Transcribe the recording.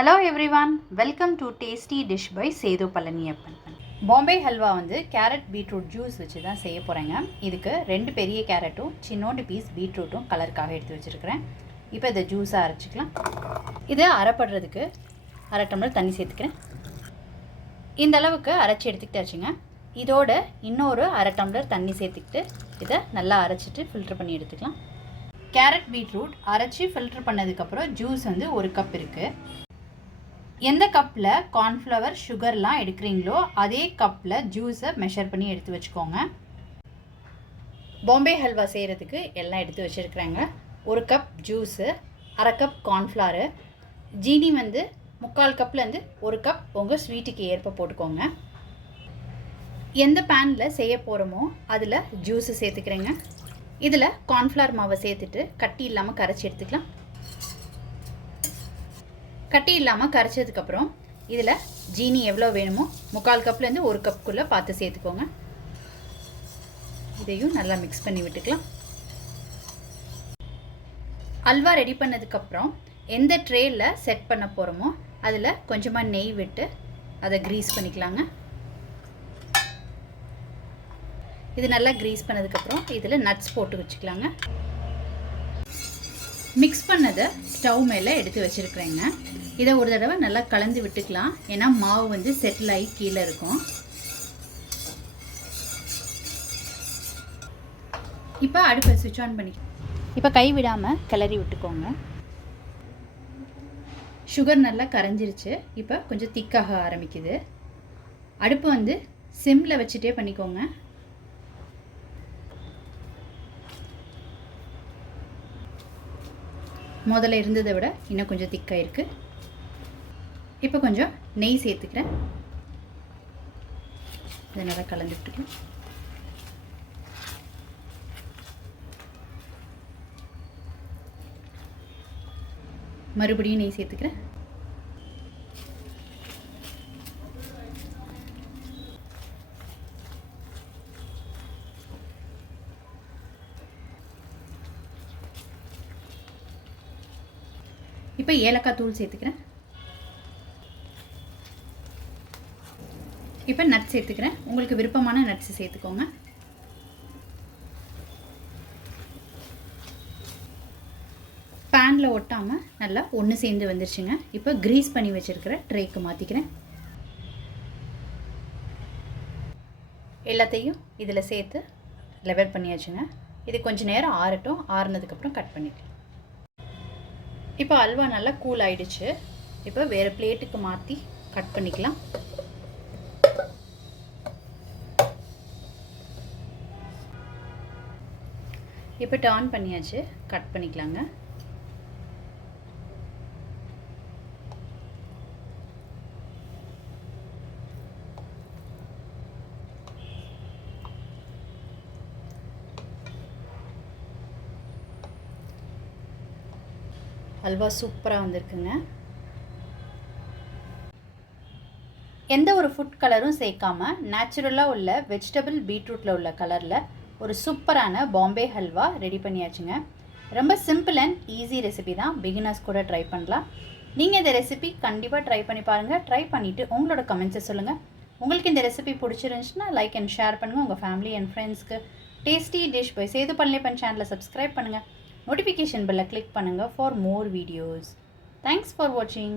Hello everyone welcome to tasty dish by Sethu Palaniappan Bombay halwa வந்து carrot beetroot juice வச்சு தான் செய்ய போகிறேங்க இதுக்கு ரெண்டு பெரிய கேரட்டும் சின்னோண்டு பீஸ் பீட்ரூட்டும் கலருக்காக எடுத்து வச்சுருக்கிறேன். இப்போ இதை ஜூஸாக அரைச்சிக்கலாம். இதை அரைப்படுறதுக்கு அரை டம்ளர் தண்ணி சேர்த்துக்கிறேன். இந்த அளவுக்கு அரைச்சி எடுத்துக்கிட்டாச்சுங்க. இதோட இன்னொரு அரை டம்ளர் தண்ணி சேர்த்துக்கிட்டு இதை நல்லா அரைச்சிட்டு ஃபில்டர் பண்ணி எடுத்துக்கலாம். கேரட் பீட்ரூட் அரைச்சி ஃபில்டர் பண்ணதுக்கப்புறம் ஜூஸ் வந்து ஒரு கப் இருக்குது எந்த கப்பில் கார்ன்ஃப்ளவர் சுகர்லாம் எடுக்கிறீங்களோ அதே கப்பில் ஜூஸை மெஷர் பண்ணி எடுத்து வச்சுக்கோங்க. பாம்பே ஹல்வா செய்கிறதுக்கு எல்லாம் எடுத்து வச்சுருக்குறாங்க. ஒரு கப் ஜூஸு அரை கப் கார்ன்ஃப்ளவரு ஜீனி வந்து முக்கால் கப்லேருந்து ஒரு கப் உங்கள் ஸ்வீட்டுக்கு ஏற்ப போட்டுக்கோங்க. எந்த பேனில் செய்ய போகிறோமோ அதில் ஜூஸு சேர்த்துக்கிறேங்க. இதில் கார்ன்ஃப்ளவர் மாவை சேர்த்துட்டு கட்டி இல்லாமல் கரைச்சி எடுத்துக்கலாம். கட்டி இல்லாமல் கரைச்சதுக்கப்புறம் இதில் ஜீனி எவ்வளோ வேணுமோ முக்கால் கப்லேருந்து ஒரு கப்புக்குள்ளே பார்த்து சேர்த்துக்கோங்க. இதையும் நல்லா மிக்ஸ் பண்ணி விட்டுக்கலாம். அல்வா ரெடி பண்ணதுக்கப்புறம் எந்த ட்ரேயில் செட் பண்ண போகிறோமோ அதில் கொஞ்சமாக நெய் விட்டு அதை க்ரீஸ் பண்ணிக்கலாங்க. இது நல்லா க்ரீஸ் பண்ணதுக்கப்புறம் இதில் நட்ஸ் போட்டு வச்சுக்கலாங்க. மிக்ஸ் பண்ணதை ஸ்டவ் மேலே எடுத்து வச்சுருக்குறேங்க. இதை ஒரு தடவை நல்லா கலந்து விட்டுக்கலாம். ஏன்னா மாவு வந்து செட்டில் ஆகி கீழே இருக்கும். இப்போ அடுப்பை சுவிட்ச் ஆன் பண்ணி இப்போ கை விடாமல் கிளறி விட்டுக்கோங்க. சுகர் நல்லா கரைஞ்சிருச்சு. இப்போ கொஞ்சம் திக்காக ஆரம்பிக்குது. அடுப்பு வந்து சிம்மில் வச்சுட்டே பண்ணிக்கோங்க. முதல்ல இருந்ததை விட இன்னும் கொஞ்சம் திக்காக இருக்குது இப்போ கொஞ்சம் நெய் சேர்த்துக்கிறேன். இதை நல்லா கலந்துட்டுக்கலாம் மறுபடியும் நெய் சேர்த்துக்கிறேன். இப்போ ஏலக்காய் தூள் சேர்த்துக்கிறேன். இப்போ நட்ஸ் சேர்த்துக்கிறேன். உங்களுக்கு விருப்பமான நட்ஸ் சேர்த்துக்கோங்க. பேனில் ஒட்டாமல் நல்லா ஒன்று சேர்ந்து வந்துருச்சுங்க. இப்போ க்ரீஸ் பண்ணி வச்சுருக்கிற ட்ரேக்கு மாற்றிக்கிறேன் எல்லாத்தையும் இதில் சேர்த்து லெவல் பண்ணியாச்சுங்க. இது கொஞ்சம் நேரம் ஆறட்டும். ஆறுனதுக்கப்புறம் கட் பண்ணிக்கலாம். இப்போ அல்வா நல்லா கூல் ஆயிடுச்சு. இப்போ வேறு பிளேட்டுக்கு மாற்றி கட் பண்ணிக்கலாம். இப்போ டர்ன் பண்ணியாச்சு. கட் பண்ணிக்கலாங்க. அல்வா சூப்பராக வந்திருக்குங்க. எந்த ஒரு ஃபுட் கலரும் சேர்க்காம நேச்சுரலாக உள்ள வெஜிடபிள் பீட்ரூட்டில் உள்ள கலரில் ஒரு சூப்பரான பாம்பே ஹல்வா ரெடி பண்ணியாச்சுங்க. ரொம்ப சிம்பிள் அண்ட் ஈஸி ரெசிபி தான். பிகினர்ஸ் கூட ட்ரை பண்ணலாம். நீங்கள் இந்த ரெசிபி கண்டிப்பாக ட்ரை பண்ணி பாருங்கள் ட்ரை பண்ணிவிட்டு உங்களோட கமெண்ட்ஸை சொல்லுங்கள் உங்களுக்கு இந்த ரெசிபி பிடிச்சிருந்துச்சுன்னா லைக் அண்ட் ஷேர் பண்ணுங்கள் உங்கள் ஃபேமிலி அண்ட் ஃப்ரெண்ட்ஸ்க்கு tasty dish by Sethu Palaniappan சேனலை சப்ஸ்கிரைப் பண்ணுங்கள் நோட்டிஃபிகேஷன் பெல்லை கிளிக் பண்ணுங்கள் for more videos thanks for வாட்சிங்